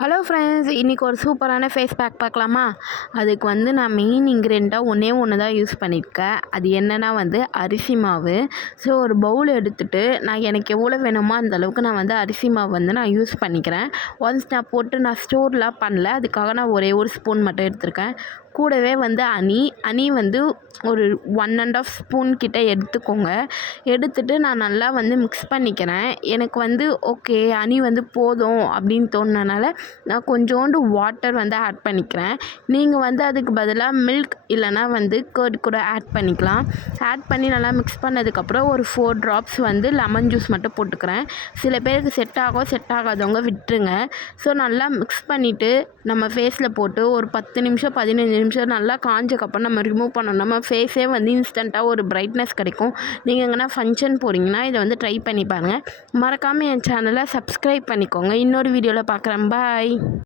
Hello friends, இன்றைக்கி ஒரு சூப்பரான ஃபேஸ் பேக் பார்க்கலாமா? அதுக்கு நான் மெயின் இன்க்ரீடியண்ட்டாக ஒன்று தான் யூஸ் பண்ணியிருக்கேன். அது என்னென்னா அரிசி மாவு. ஸோ ஒரு பவுல் எடுத்துகிட்டு நான் எனக்கு எவ்வளோ வேணுமோ அந்த அளவுக்கு நான் அரிசி மாவு நான் யூஸ் பண்ணிக்கிறேன். ஒன்ஸ் நான் போட்டு நான் ஸ்டோர்லாம் பண்ணல, அதுக்காக நான் ஒரே ஒரு ஸ்பூன் மட்டும் எடுத்திருக்கேன். கூடவே ஹனி ஒரு 1½ ஸ்பூன் கிட்ட எடுத்துக்கோங்க. எடுத்துகிட்டு நான் நல்லா மிக்ஸ் பண்ணிக்கிறேன். எனக்கு ஓகே ஹனி போதும் அப்படின்னு தோணுனனால நான் கொஞ்சோண்டு வாட்டர் ஆட் பண்ணிக்கிறேன். நீங்கள் அதுக்கு பதிலாக மில்க் இல்லைனா கர்ட் கூட ஆட் பண்ணிக்கலாம். ஆட் பண்ணி நல்லா மிக்ஸ் பண்ணதுக்கப்புறம் ஒரு 4 ட்ராப்ஸ் லெமன் ஜூஸ் மட்டும் போட்டுக்கிறேன். சில பேருக்கு செட் ஆகும், செட் ஆகாதவங்க விட்டுருங்க. ஸோ நல்லா மிக்ஸ் பண்ணிவிட்டு நம்ம ஃபேஸில் போட்டு ஒரு 10 நிமிஷம் 15 நிமிஷம் நல்லா காஞ்சக்கப்புறம் நம்ம ரிமூவ் பண்ணோம். நம்ம ஃபேஸே இன்ஸ்டண்ட்டாக ஒரு பிரைட்னஸ் கிடைக்கும். நீங்கள் எங்கன்னா ஃபங்க்ஷன் போகிறீங்கன்னா இதை ட்ரை பண்ணி பாருங்கள். மறக்காமல் என் சேனலை சப்ஸ்கிரைப் பண்ணிக்கோங்க. இன்னொரு வீடியோவில் பார்க்குறேன். பாய்.